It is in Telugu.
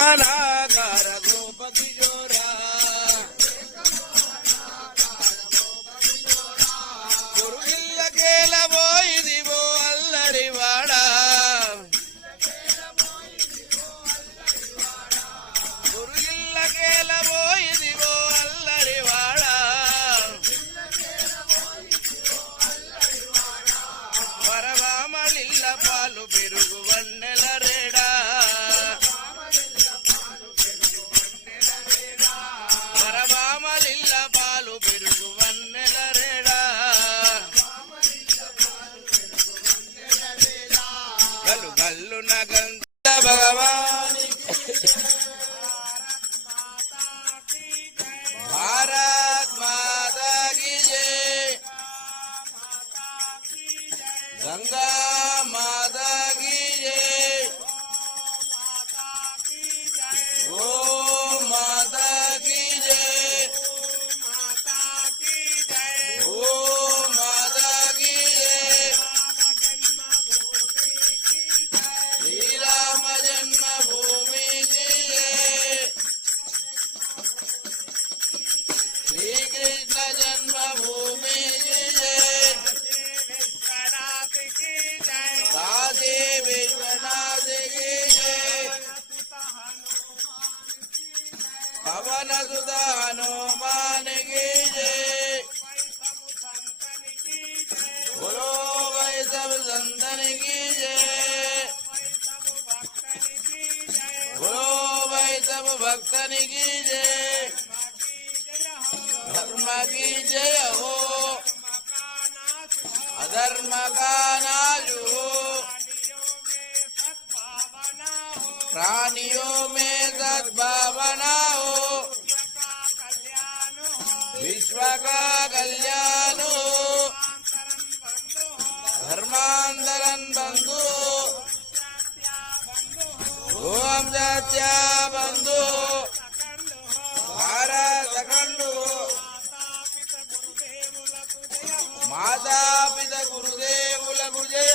నాగార ద్రౌపది జోరా గురుగిల్లకేల పోయిదివో అల్లరివాడ గురుగిల్లకేల పోయిదివో అల్లరివాడ వరవామలిల్ల పాలు పెరుగు వన్నెల రేడా వరవామలిల్ల పాలు పెరుగు వన్నెల రేడా గల్లు గల్లు నగంధ భగవాని भारत माता की जय गंगा माता की जय गो माता की जय गो माता की जय श्री राम जन्मभूमि की जय श्री कृष्ण जन्मभूमि की जय काशी विश्वनाथ की जय पवन सुत हनुमान की जय बोलो वैष्णव संतन की जय बोलो वैष्णव भक्तन की जय धर्म की जय हो अधर्म का नाश हो प्राणियों में सद्भावना हो विश्व का कल्याण हो धर्मांतरन बंधु ओम सत्या बंधु भारत खंडु माता पिता गुरुदेवुలకు జయ